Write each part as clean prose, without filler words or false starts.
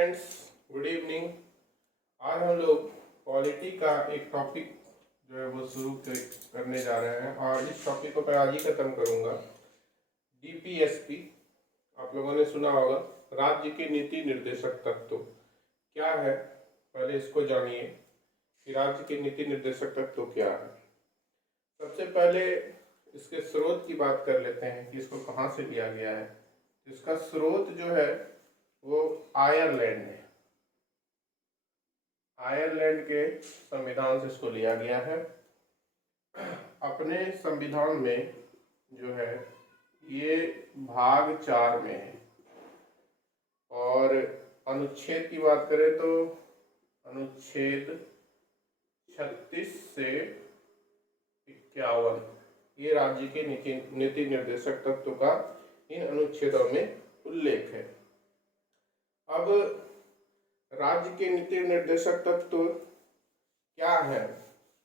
Friends, good evening. आज हम लोग पॉलिटी का एक टॉपिक जो है वो शुरू करने जा रहे हैं और इस टॉपिक को मैं आज ही खत्म करूंगा। डीपीएसपी आप लोगों ने सुना होगा, राज्य के नीति निर्देशक तत्व क्या है। पहले इसको जानिए कि राज्य के नीति निर्देशक तत्व क्या है। सबसे पहले इसके स्रोत की बात कर लेते हैं कि इसको कहाँ से लिया गया है। इसका स्रोत जो है वो आयरलैंड है। आयरलैंड के संविधान से इसको लिया गया है। अपने संविधान में जो है ये भाग 4 में है और अनुच्छेद की बात करें तो अनुच्छेद 36 से 51 ये राज्य के नीति निर्देशक तत्व का इन अनुच्छेदों में उल्लेख है। अब राज्य के नीति निर्देशक तत्व क्या है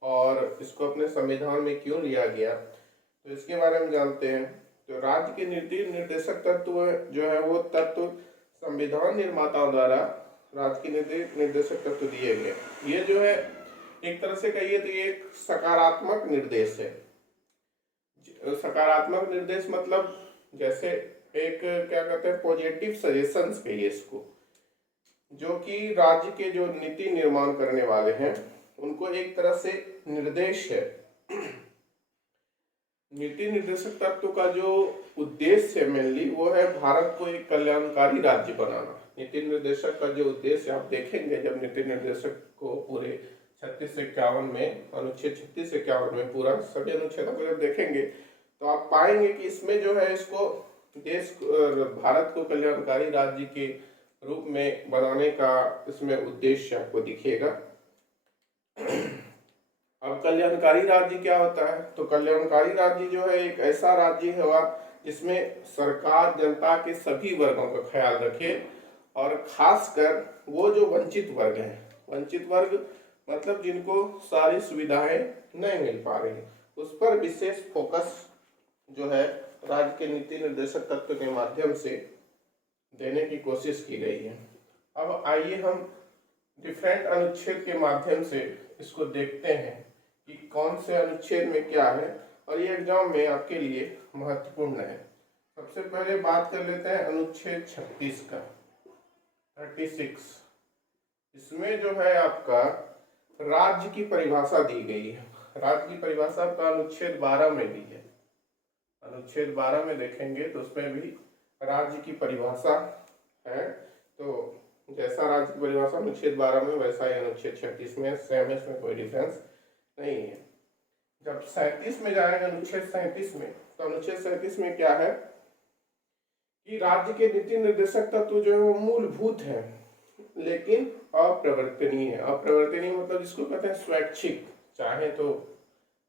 और इसको अपने संविधान में क्यों लिया गया, तो इसके बारे में जानते हैं। तो राज्य के नीति निर्देशक तत्व जो है वो तत्व संविधान निर्माताओं द्वारा राज्य के नीति निर्देशक तत्व दिए गए। ये जो है एक तरह से कहिए तो ये एक सकारात्मक निर्देश है। सकारात्मक निर्देश मतलब जैसे एक क्या कहते हैं पॉजिटिव सजेशंस कहिए इसको, जो कि राज्य के जो नीति निर्माण करने वाले हैं उनको एक तरह से निर्देश है। नीति निर्देशक तत्व का जो उद्देश्य है मेनली वो है भारत को एक कल्याणकारी राज्य बनाना। नीति निर्देशक का जो उद्देश्य आप देखेंगे जब नीति निर्देशक को पूरे 36 से 51 में, अनुच्छेद 36 से 51 में पूरा सभी अनुच्छेदों को जब देखेंगे तो आप पाएंगे कि इसमें जो है इसको देश भारत को कल्याणकारी राज्य के रूप में बनाने का इसमें उद्देश्य आपको दिखेगा। अब कल्याणकारी राज्य क्या होता है, तो कल्याणकारी राज्य जो है एक ऐसा राज्य हुआ जिसमें सरकार जनता के सभी वर्गों का ख्याल रखे और खासकर वो जो वंचित वर्ग हैं, वंचित वर्ग मतलब जिनको सारी सुविधाएं नहीं मिल पा रही, उस पर विशेष फोकस जो है राज्य के नीति निर्देशक तत्व के माध्यम से देने की कोशिश की गई है। अब आइए हम डिफरेंट अनुच्छेद के माध्यम से इसको देखते हैं कि कौन से अनुच्छेद में क्या है और ये एग्जाम में आपके लिए महत्वपूर्ण है। सबसे पहले बात कर लेते हैं अनुच्छेद 36 का, 36। इसमें जो है आपका राज्य की परिभाषा दी गई है। राज्य की परिभाषा आपका अनुच्छेद 12 में दी है। अनुच्छेद 12 में देखेंगे तो उसमें भी राज्य की परिभाषा है। तो जैसा राज्य की परिभाषा अनुच्छेद 12 में वैसा ही अनुच्छेद 36 में सेम, इसमें कोई डिफरेंस नहीं है। जब 37 में जाएंगे अनुच्छेद 37 में, तो अनुच्छेद 37 में क्या है कि राज्य के नीति निर्देशक तत्व जो है वो मूलभूत है लेकिन अप्रवर्तनीय है। अप्रवर्तनीय मतलब जिसको कहते हैं स्वैच्छिक, चाहे तो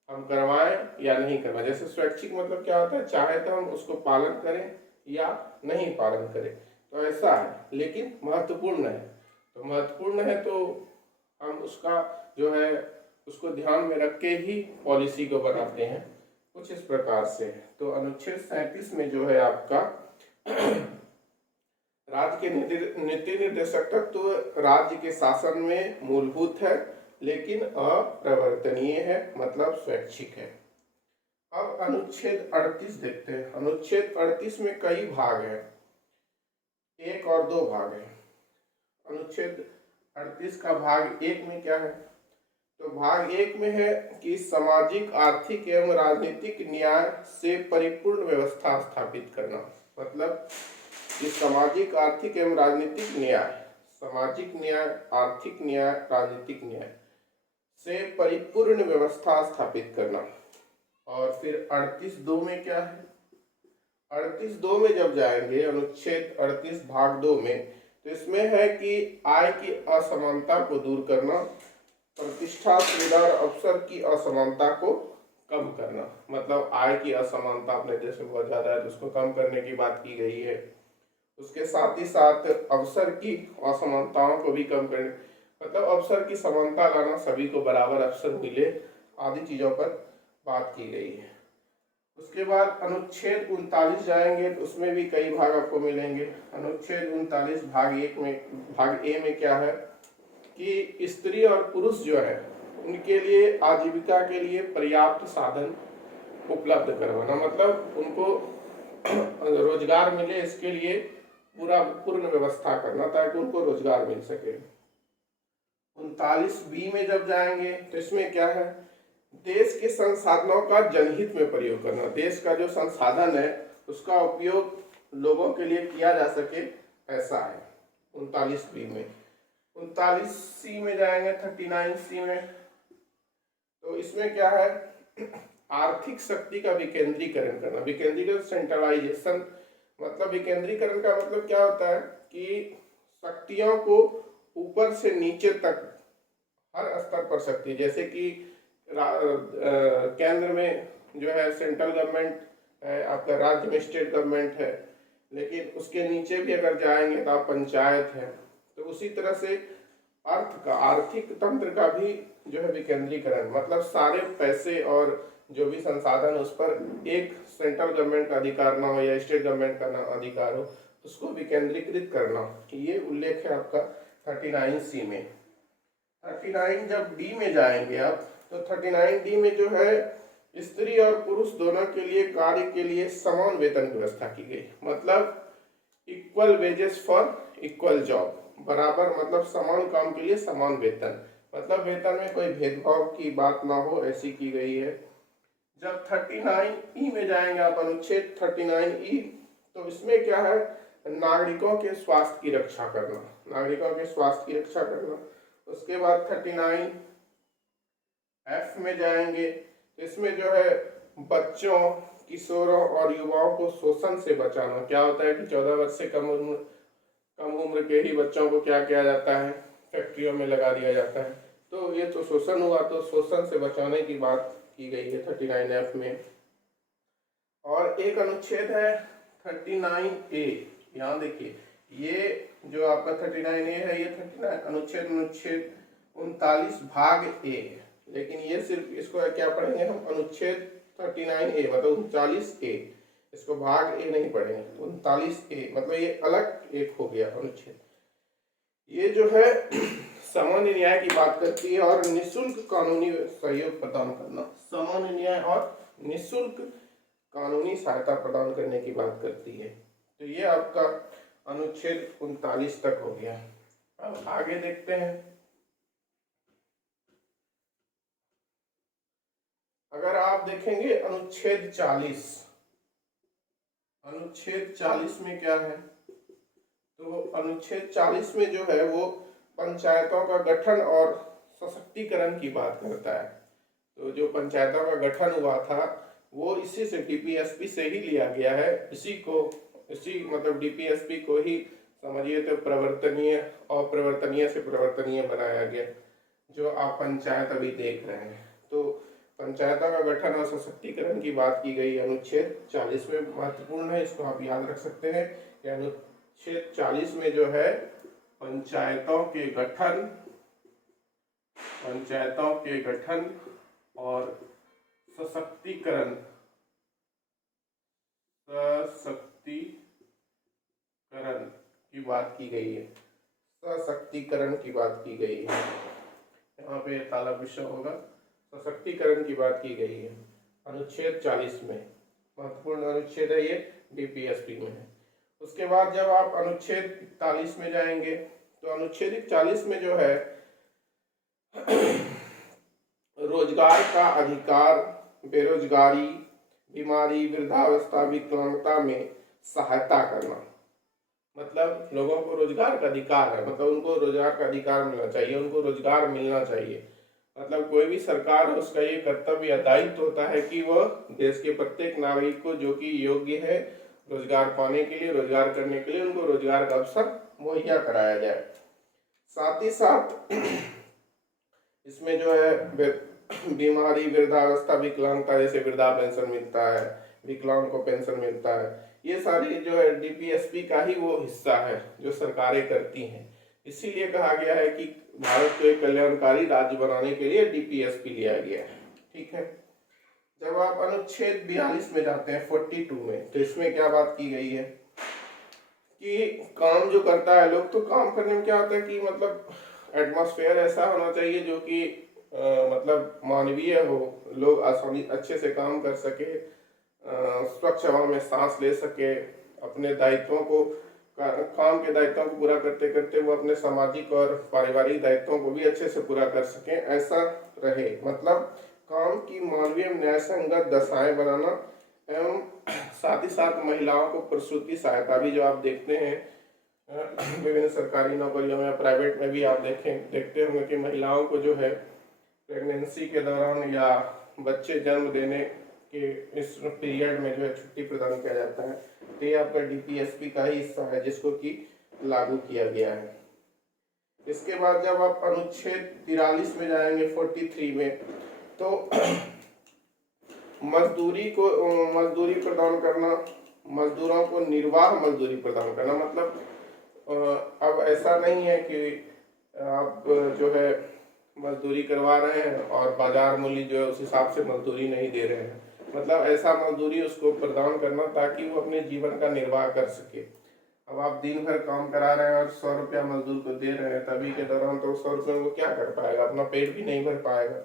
हम करवाएं या नहीं करवाएं। जैसे स्वैच्छिक मतलब क्या होता है, चाहे तो हम उसको पालन करें या नहीं पालन करें, तो ऐसा है, लेकिन महत्वपूर्ण है। तो महत्वपूर्ण है तो हम उसका जो है उसको ध्यान में रख के ही पॉलिसी को बनाते हैं, कुछ इस प्रकार से। तो अनुच्छेद 37 में जो है आपका राज्य के नीति निर्देशक तत्व राज्य के शासन में मूलभूत है लेकिन अप्रवर्तनीय है, मतलब स्वैच्छिक है। अब अनुच्छेद 38 देखते हैं। अनुच्छेद 38 में कई भाग हैं, 1 और 2 भाग हैं। अनुच्छेद 38 का भाग 1 में क्या है, तो भाग 1 में है कि सामाजिक, आर्थिक एवं राजनीतिक न्याय से परिपूर्ण व्यवस्था स्थापित करना। मतलब कि सामाजिक, आर्थिक एवं राजनीतिक न्याय, सामाजिक न्याय, आर्थिक न्याय, राजनीतिक न्याय से परिपूर्ण व्यवस्था स्थापित करना। और फिर 38(2) में क्या है, 38(2) में जब जाएंगे अनुच्छेद 38 भाग 2 में, तो इसमें है कि आय की असमानता को दूर करना, प्रतिष्ठा, सुविधा और अवसर की असमानता को कम करना। मतलब आय की असमानता अपने देश में बहुत ज्यादा है तो उसको कम करने की बात की गई है। उसके साथ ही साथ अवसर की असमानताओं को भी कम करने, मतलब अवसर की समानता लाना, सभी को बराबर अवसर मिले, आदि चीजों पर बात की गई है। उसके बाद अनुच्छेद 39 जाएंगे तो उसमें भी कई भाग आपको मिलेंगे। अनुच्छेद 39 भाग ए में क्या है कि स्त्री और पुरुष जो है उनके लिए आजीविका के लिए पर्याप्त साधन उपलब्ध करवाना, मतलब उनको रोजगार मिले, इसके लिए पूर्ण व्यवस्था करना ताकि उनको रोजगार मिल सके। 39 बी में जब जाएंगे तो इसमें क्या है, देश के संसाधनों का जनहित में प्रयोग करना, देश का जो संसाधन है उसका उपयोग लोगों के लिए किया जा सके, ऐसा है 39 बी में। 39 सी में जाएंगे, 39 सी में, तो इसमें क्या है, आर्थिक शक्ति का विकेंद्रीकरण करना, विकेंद्रीकरण सेंट्रलाइजेशन, मतलब विकेंद्रीकरण का मतलब क्या होता है कि शक्तियों को ऊपर से नीचे तक हर स्तर पर शक्ति, जैसे कि केंद्र में जो है सेंट्रल गवर्नमेंट है, आपका राज्य में स्टेट गवर्नमेंट है, लेकिन उसके नीचे भी अगर जाएंगे तो आप पंचायत है, तो उसी तरह से अर्थ का, आर्थिक तंत्र का भी जो है विकेंद्रीकरण, मतलब सारे पैसे और जो भी संसाधन उस पर एक सेंट्रल गवर्नमेंट का अधिकार ना हो या स्टेट गवर्नमेंट का ना अधिकार हो, उसको विकेंद्रीकृत करना, ये उल्लेख है आपका 39 सी में। 39 जब डी में जाएंगे आप तो 39 डी में जो है स्त्री और पुरुष दोनों के लिए कार्य के लिए समान वेतन की व्यवस्था की गई, मतलब equal wages for equal job, बराबर मतलब समान काम के लिए समान वेतन, मतलब वेतन में कोई भेदभाव की बात ना हो, ऐसी की गई है। जब 39 ई में जाएंगे आप, अनुच्छेद 39 ई, तो इसमें क्या है, नागरिकों के स्वास्थ्य की रक्षा करना, नागरिकों के स्वास्थ्य की रक्षा करना। उसके बाद 39 एफ में जाएंगे, इसमें जो है बच्चों, किशोरों और युवाओं को शोषण से बचाना। क्या होता है कि 14 वर्ष से कम उम्र के ही बच्चों को क्या किया जाता है, फैक्ट्रियों में लगा दिया जाता है, तो ये तो शोषण हुआ, तो शोषण से बचाने की बात की गई है 39 एफ में। और एक अनुच्छेद है 39 ए, यहाँ देखिए, ये जो आपका 39 ए है, ये 39 अनुच्छेद 39 भाग ए है, लेकिन ये सिर्फ इसको क्या पढ़ेंगे हम, अनुच्छेद 39 ए मतलब 39 ए, इसको भाग ए नहीं पढ़ेंगे, 39 ए मतलब ये अलग एक हो गया अनुच्छेद। ये जो है सामान्य न्याय की बात करती है और निःशुल्क कानूनी सहयोग प्रदान करना, सामान्य न्याय और निःशुल्क कानूनी सहायता प्रदान करने की बात करती है। तो ये आपका अनुच्छेद 39 तक हो गया। अब आगे देखते हैं, अगर आप देखेंगे अनुच्छेद 40, अनुच्छेद 40 में क्या है, तो अनुच्छेद 40 में जो है वो पंचायतों का गठन और सशक्तिकरण की बात करता है। तो जो पंचायतों का गठन हुआ था वो इसी से डीपीएसपी से ही लिया गया है, इसी मतलब डीपीएसपी को ही समझिए तो प्रवर्तनीय और प्रवर्तनीय से प्रवर्तनीय बनाया गया, जो आप पंचायत अभी देख रहे हैं। तो पंचायतों का गठन और सशक्तिकरण की बात की गई अनुच्छेद 40 में, महत्वपूर्ण है, इसको आप याद रख सकते हैं कि अनुच्छेद 40 में जो है पंचायतों के गठन और सशक्तिकरण की बात की गई है, सशक्तिकरण की बात की गई है, यहाँ पे ताला विषय होगा, सशक्तिकरण की बात की गई है अनुच्छेद 40 में, महत्वपूर्ण अनुच्छेद है ये, डीपीएसपी में है। उसके बाद जब आप अनुच्छेद 41 में जाएंगे तो अनुच्छेद 41 में जो है रोजगार का अधिकार, बेरोजगारी, बीमारी, वृद्धावस्था, विकलांगता में सहायता करना, मतलब लोगों को रोजगार का अधिकार है, मतलब उनको रोजगार का अधिकार मिलना चाहिए, उनको रोजगार मिलना चाहिए, मतलब कोई भी सरकार है उसका ये कर्तव्य या दायित्व होता है कि वह देश के प्रत्येक नागरिक को जो कि योग्य है रोजगार पाने के लिए, रोजगार करने के लिए, उनको रोजगार का अवसर मुहैया कराया जाए। साथ ही साथ इसमें जो है बीमारी, वृद्धावस्था, विकलांगता, जैसे वृद्धा पेंशन मिलता है, विकलांग को पेंशन मिलता है, ये सारी जो है डीपीएसपी का ही वो हिस्सा है जो सरकारें करती हैं। इसीलिए कहा गया है कि भारत को एक कल्याणकारी राज्य बनाने के लिए डीपीएसपी लिया गया है। ठीक है, जब आप अनुच्छेद 42 में जाते हैं 42 में, तो इसमें क्या बात की गई है कि काम जो करता है लोग, तो काम करने में क्या होता है कि मतलब एटमॉस्फेयर ऐसा होना चाहिए जो कि मतलब मानवीय हो, लोग आसानी अच्छे से काम कर सके, स्वच्छ हवा में सांस ले सके, अपने दायित्वों को काम के दायित्वों को पूरा करते करते वो अपने सामाजिक और पारिवारिक दायित्वों को भी अच्छे से पूरा कर सके, ऐसा रहे। मतलब काम की मानवीय न्याय संगत दशाएं बनाना, एवं साथ ही साथ महिलाओं को प्रसूति सहायता भी, जो आप देखते हैं विभिन्न सरकारी नौकरियों में या प्राइवेट में भी आप देखते होंगे कि महिलाओं को जो है प्रेगनेंसी के दौरान या बच्चे जन्म देने के इस पीरियड में जो है छुट्टी प्रदान किया जाता है। तो ये आपका डीपीएसपी का ही हिस्सा है जिसको कि लागू किया गया है। इसके बाद जब आप अनुच्छेद 43 में जाएंगे 43 में, तो मजदूरी प्रदान करना, मजदूरों को निर्वाह मजदूरी प्रदान करना। मतलब अब ऐसा नहीं है कि आप जो है मजदूरी करवा रहे हैं और बाजार मूल्य जो है उस हिसाब से मजदूरी नहीं दे रहे हैं। मतलब ऐसा मजदूरी उसको प्रदान करना ताकि वो अपने जीवन का निर्वाह कर सके। अब आप दिन भर काम करा रहे हैं और 100 रुपया मजदूर को दे रहे हैं, तभी के दौरान तो 100 रुपये वो क्या कर पाएगा, अपना पेट भी नहीं भर पाएगा।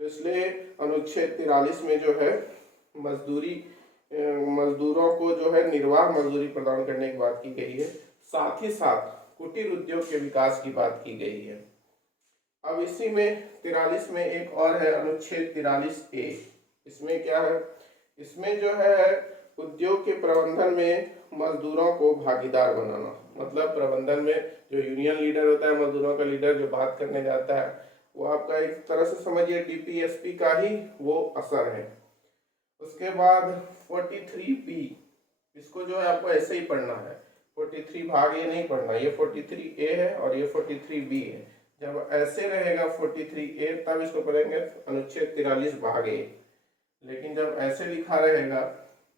तो इसलिए अनुच्छेद 43 में जो है मजदूरों को जो है निर्वाह मजदूरी प्रदान करने की बात की गई है। साथ ही साथ कुटीर उद्योग के विकास की बात की गई है। अब इसी में 43 में एक और है अनुच्छेद 43A। इसमें क्या है, इसमें जो है उद्योग के प्रबंधन में मजदूरों को भागीदार बनाना। मतलब प्रबंधन में जो यूनियन लीडर होता है, मजदूरों का लीडर जो बात करने जाता है, वो आपका एक तरह से समझिए डीपीएसपी का ही वो असर है। उसके बाद 43B, इसको जो है आपको ऐसे ही पढ़ना है, 43 भाग ए नहीं पढ़ना, ये 43A है और ये 43B है। जब ऐसे रहेगा 43A तब इसको पढ़ेंगे अनुच्छेद 43 भाग ए। लेकिन जब ऐसे लिखा रहेगा,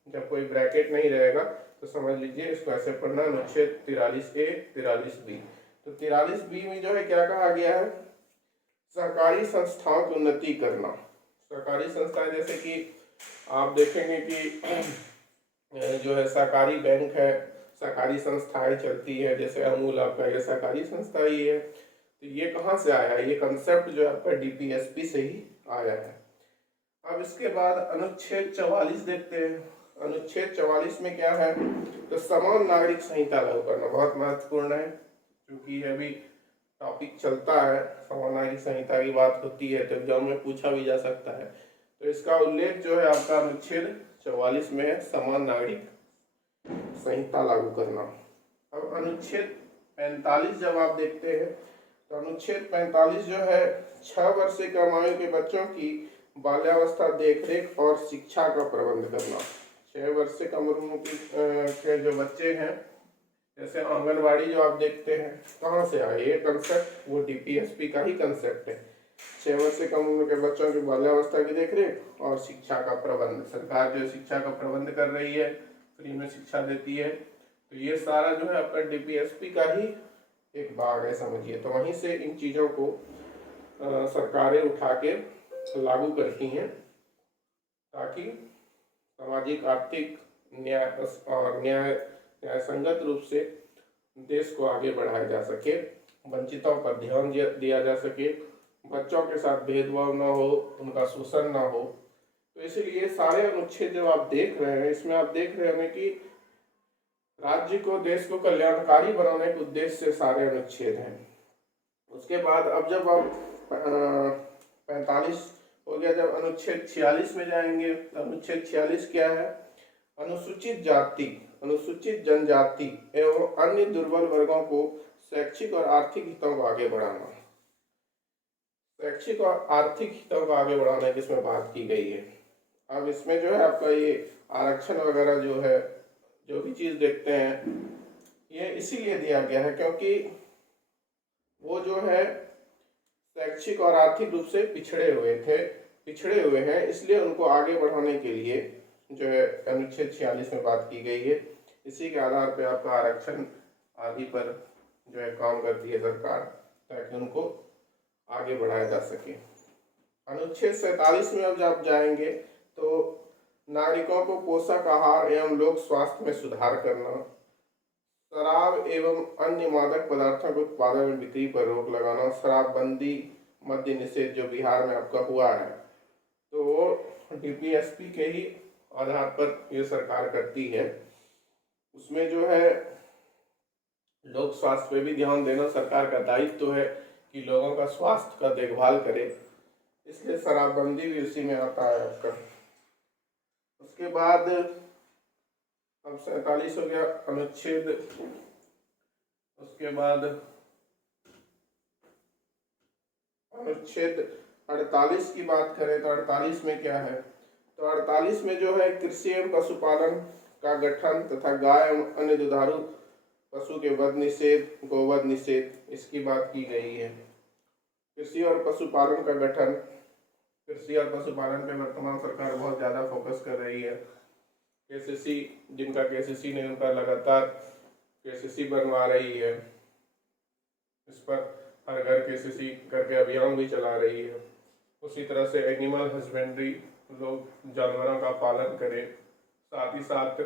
जब कोई ब्रैकेट नहीं रहेगा, तो समझ लीजिए इसको ऐसे पढ़ना, अनुच्छेद 43A 43B। तो 43B में जो है क्या कहा गया है, सरकारी संस्थाओं की उन्नति करना। सरकारी संस्थाएं जैसे कि आप देखेंगे कि जो है सरकारी बैंक है, सरकारी संस्थाएं चलती है, जैसे अमूल आपका ये सरकारी संस्था ही है। तो ये कहाँ से आया है, ये कंसेप्ट जो है आपका डीपीएसपी से ही आया है। अब इसके बाद अनुच्छेद 44 देखते हैं। अनुच्छेद 44 में क्या है, तो समान नागरिक संहिता लागू करना बहुत महत्वपूर्ण है, क्योंकि अभी टॉपिक चलता है, समान नागरिक संहिता की बात होती है तो एग्जाम में पूछा भी जा सकता है। तो इसका उल्लेख जो है आपका अनुच्छेद 44 में है, समान नागरिक संहिता लागू करना। अब अनुच्छेद 45 जब आप देखते हैं, तो अनुच्छेद 45 जो है 6 वर्ष से कम आयु के बच्चों की बाल्यावस्था देखरेख और शिक्षा का प्रबंध करना। 6 वर्ष से कम उम्र के जो बच्चे हैं, जैसे आंगनबाड़ी जो आप देखते हैं, कहाँ से आए ये कंसेप्ट, वो डीपीएसपी का ही कंसेप्ट है। 6 वर्ष से कम उम्र के बच्चों की बाल्यावस्था की देखरेख और शिक्षा का प्रबंध। सरकार जो शिक्षा का प्रबंध कर रही है, फ्री में शिक्षा देती है, तो ये सारा जो है आपका डीपीएसपी का ही एक भाग है समझिए। तो वहीं से इन चीज़ों को सरकारें उठा के लागू करती हैं ताकि सामाजिक आर्थिक न्याय और न्याय संगत रूप से देश को आगे बढ़ाया जा सके, वंचितों पर ध्यान दिया जा सके, बच्चों के साथ भेदभाव ना हो, उनका शोषण ना हो। तो इसीलिए सारे अनुच्छेद जो आप देख रहे हैं, इसमें आप देख रहे हैं कि राज्य को, देश को कल्याणकारी बनाने के उद्देश्य से सारे अनुच्छेद हैं। उसके बाद अब जब आप 45 हो गया, जब अनुच्छेद 46 में जाएंगे, तो अनुच्छेद 46 क्या है, अनुसूचित जाति, अनुसूचित जनजाति एवं अन्य दुर्बल वर्गों को शैक्षिक और आर्थिक हितों को आगे बढ़ाना। शैक्षिक और आर्थिक हितों को आगे बढ़ाने की इसमें बात की गई है। अब इसमें जो है आपका ये आरक्षण वगैरह जो है, जो भी चीज़ देखते हैं, ये इसीलिए दिया गया है क्योंकि वो जो है शैक्षिक और आर्थिक रूप से पिछड़े हुए हैं, इसलिए उनको आगे बढ़ाने के लिए जो है अनुच्छेद 46 में बात की गई है। इसी के आधार पर आपका आरक्षण आदि पर जो है काम करती है सरकार, ताकि उनको आगे बढ़ाया जा सके। अनुच्छेद 47 में अब जब जाएंगे, तो नागरिकों को पोषक आहार एवं लोक स्वास्थ्य में सुधार करना, शराब एवं अन्य मादक पदार्थों के उत्पादन में बिक्री पर रोक लगाना, शराबबंदी मद्य निषेध जो बिहार में आपका हुआ है, तो वो डीपीएसपी के ही आधार पर ये सरकार करती है। उसमें जो है लोक स्वास्थ्य पे भी ध्यान देना सरकार का दायित्व तो है कि लोगों का स्वास्थ्य का देखभाल करे, इसलिए शराबबंदी भी उसी में आता है आपका। उसके बाद अब 47 हो गया अनुच्छेद। उसके बाद अनुच्छेद 48 की बात करें तो 48 में क्या है, तो 48 में जो है कृषि एवं पशुपालन का गठन तथा गाय एवं अन्य दुधारू पशु के वध निषेध, गोवध निषेध, इसकी बात की गई है। कृषि और पशुपालन का गठन, कृषि और पशुपालन पे वर्तमान सरकार बहुत ज़्यादा फोकस कर रही है। केसीसी, जिनका केसीसी नहीं उनका लगातार केसीसी बनवा रही है, इस पर हर घर केसीसी करके अभियान भी चला रही है। उसी तरह से एनिमल हस्बेंड्री, लोग जानवरों का पालन करें, साथ ही साथ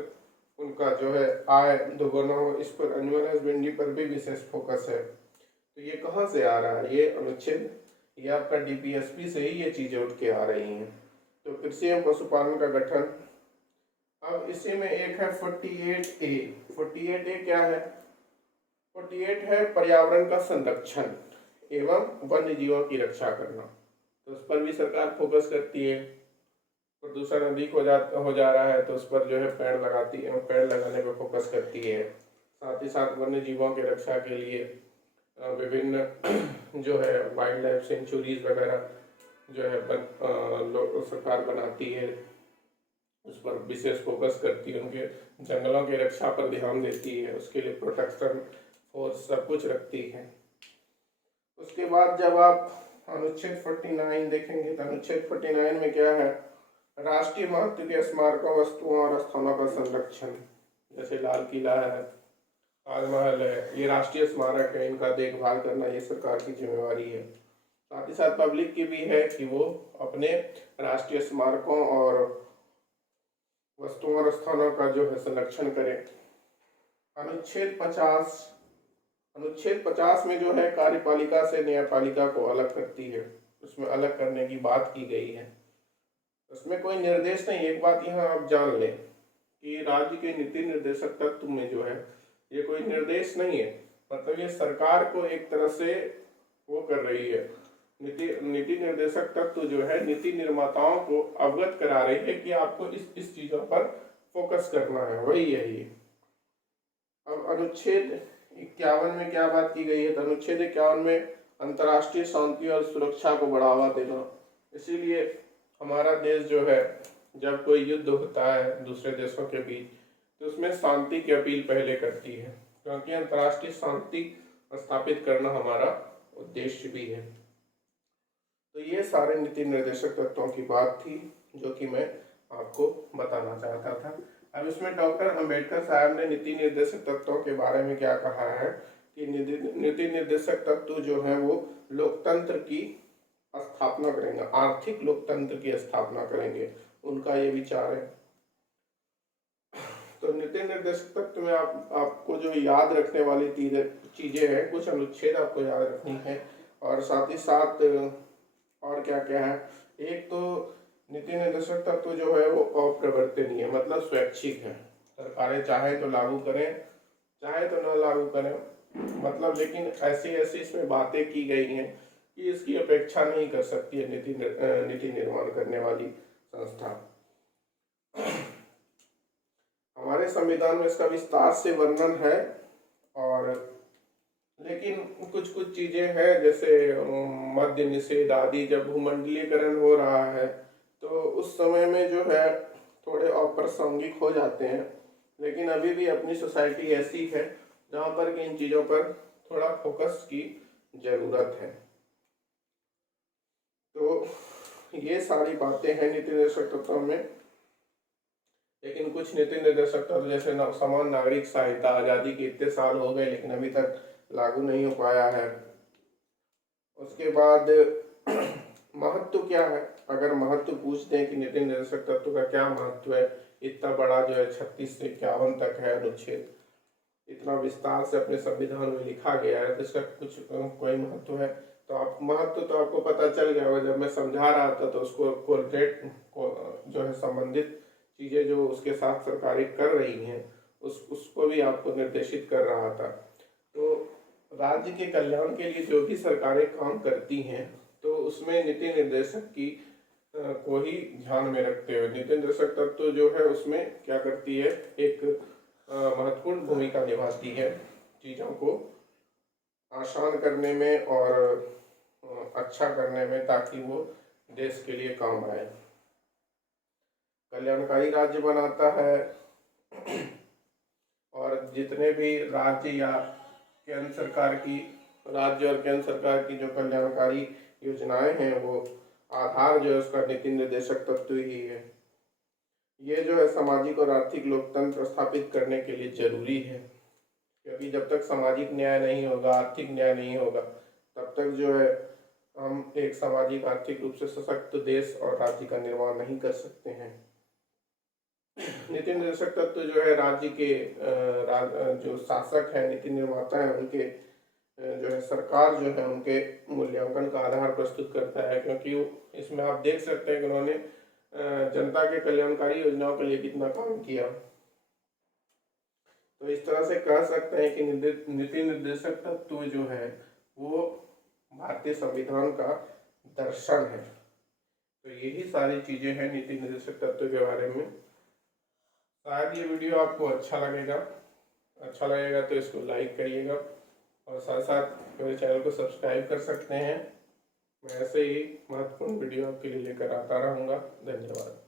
उनका जो है आय दोगुना हो, इस पर एनिमल हस्बेंड्री पर भी विशेष फोकस है। तो ये कहाँ से आ रहा है, ये अनुच्छेद, ये आपका डीपीएसपी से ही ये चीज़ें उठ के आ रही हैं। तो कृषि एवं पशुपालन का गठन। अब इसी में एक है 48A। 48A क्या है, 48 है पर्यावरण का संरक्षण एवं वन्य जीवों की रक्षा करना, तो उस पर भी सरकार फोकस करती है। प्रदूषण अधिक हो जा रहा है तो उस पर जो है पेड़ लगाती है, पेड़ लगाने पर फोकस करती है। साथ ही साथ वन्य जीवों की रक्षा के लिए विभिन्न जो है वाइल्ड लाइफ सेंचुरीज वगैरह जो है सरकार बनाती है, उस पर विशेष फोकस करती है, उनके जंगलों की रक्षा पर ध्यान देती है, उसके लिए प्रोटेक्शन फोर्स सब कुछ रखती है। उसके बाद जब आप अनुच्छेद 49 देखेंगे तो अनुच्छेद 49 में क्या है, राष्ट्रीय महत्व के स्मारकों, वस्तुओं और स्थानों का संरक्षण, जैसे लाल किला है, ताजमहल है, ये राष्ट्रीय स्मारक है, इनका देखभाल करना ये सरकार की जिम्मेवारी है। साथ ही साथ पब्लिक की भी है कि वो अपने राष्ट्रीय स्मारकों और वस्तुओं और स्थानों का जो है संरक्षण करें। अनुच्छेद 50 में जो है कार्यपालिका से न्यायपालिका को अलग करती है, उसमें अलग करने की बात की गई है। उसमें कोई निर्देश नहीं, एक बात यहाँ आप जान लें कि राज्य के नीति निर्देशक तत्व में जो है ये कोई निर्देश नहीं है, मतलब ये सरकार को एक तरह से वो कर रही है, नीति निर्देशक तत्व जो है नीति निर्माताओं को अवगत करा रही है कि आपको इस चीजों पर फोकस करना है, वही यही। अब अनुच्छेद 51 में क्या बात की गई है, तो अनुच्छेद 51 में अंतर्राष्ट्रीय शांति और सुरक्षा को बढ़ावा देना। इसीलिए हमारा देश जो है जब कोई युद्ध होता है दूसरे देशों के बीच तो उसमें शांति की अपील पहले करती है, क्योंकि अंतर्राष्ट्रीय शांति स्थापित करना हमारा उद्देश्य भी है। तो ये सारे नीति निर्देशक तत्वों की बात थी जो कि मैं आपको बताना चाहता था। अब इसमें डॉक्टर अंबेडकर साहब ने नीति निर्देशक तत्वों के बारे में क्या कहा है कि नीति निर्देशक तत्व जो है वो लोकतंत्र की स्थापना करेंगे, आर्थिक लोकतंत्र की स्थापना करेंगे, उनका ये विचार है। तो नीति निर्देशक तत्व में आपको जो याद रखने वाली चीजें हैं, कुछ अनुच्छेद आपको याद रखनी है, और साथ ही साथ और क्या क्या है, एक तो नीति निर्देशक तत्व जो है वो अप्रवर्तनीय मतलब स्वैच्छिक है, सरकारें चाहे तो लागू करें चाहे तो न लागू करें, मतलब लेकिन ऐसी इसमें बातें की गई हैं कि इसकी अपेक्षा नहीं कर सकती है नीति निर्माण करने वाली संस्था। हमारे संविधान में इसका विस्तार से वर्णन है, और लेकिन कुछ चीजें हैं जैसे मद्य निषेध आदि, जब भूमंडलीकरण हो रहा है तो उस समय में जो है थोड़े अप्रासंगिक हो जाते हैं, लेकिन अभी भी अपनी सोसाइटी ऐसी है जहाँ पर कि इन चीज़ों पर थोड़ा फोकस की जरूरत है। तो ये सारी बातें हैं नीति निर्देशक तत्वों में, लेकिन कुछ नीति निर्देशक तत्व जैसे समान नागरिक सहायता, आज़ादी के इतने साल हो गए लेकिन अभी तक लागू नहीं हो पाया है। उसके बाद महत्व क्या है? अगर महत्व पूछते हैं कि नीति निर्देशक तत्व का क्या महत्व है, इतना बड़ा जो है 36 से 51 तक है अनुच्छेद, इतना विस्तार से अपने संविधान में लिखा गया है, तो इसका कुछ कोई महत्व है? तो आप महत्व तो आपको पता चल गया होगा। जब मैं समझा रहा था तो उसको कोलरेट को जो है संबंधित चीज़ें जो उसके साथ सरकारें कर रही हैं उसको भी आपको निर्देशित कर रहा था। तो राज्य के कल्याण के लिए जो भी सरकारें काम करती हैं तो उसमें नीति निर्देशक की को ही ध्यान में रखते हुए नीति निर्देशक तत्व जो है उसमें क्या करती है, एक महत्वपूर्ण भूमिका निभाती है चीज़ों को आसान करने में और अच्छा करने में, ताकि वो देश के लिए काम आए, कल्याणकारी राज्य बनाता है। और जितने भी राज्य या केंद्र सरकार की राज्य और केंद्र सरकार की जो कल्याणकारी योजनाएं हैं वो आधार जो है उसका नीति निर्देशक तत्व ही है। ये जो है सामाजिक और आर्थिक लोकतंत्र स्थापित करने के लिए जरूरी है, क्योंकि जब तक सामाजिक न्याय नहीं होगा, आर्थिक न्याय नहीं होगा, तब तक जो है हम एक सामाजिक आर्थिक रूप से सशक्त देश और राज्य का निर्माण नहीं कर सकते हैं। नीति निर्देशक तत्व जो है राज्य के जो शासक है, नीति निर्माता है, उनके जो है सरकार जो है उनके मूल्यांकन का आधार प्रस्तुत करता है, क्योंकि इसमें आप देख सकते हैं कि उन्होंने जनता के कल्याणकारी योजनाओं के लिए कितना काम किया। तो इस तरह से कह सकते हैं कि नीति निर्देशक तत्व जो है वो भारतीय संविधान का दर्शन है। तो यही सारी चीजें हैं नीति निर्देशक तत्व के बारे में। शायद ये वीडियो आपको अच्छा लगेगा तो इसको लाइक करिएगा और साथ साथ मेरे चैनल को सब्सक्राइब कर सकते हैं। मैं ऐसे ही महत्वपूर्ण वीडियो आपके लिए लेकर आता रहूँगा। धन्यवाद।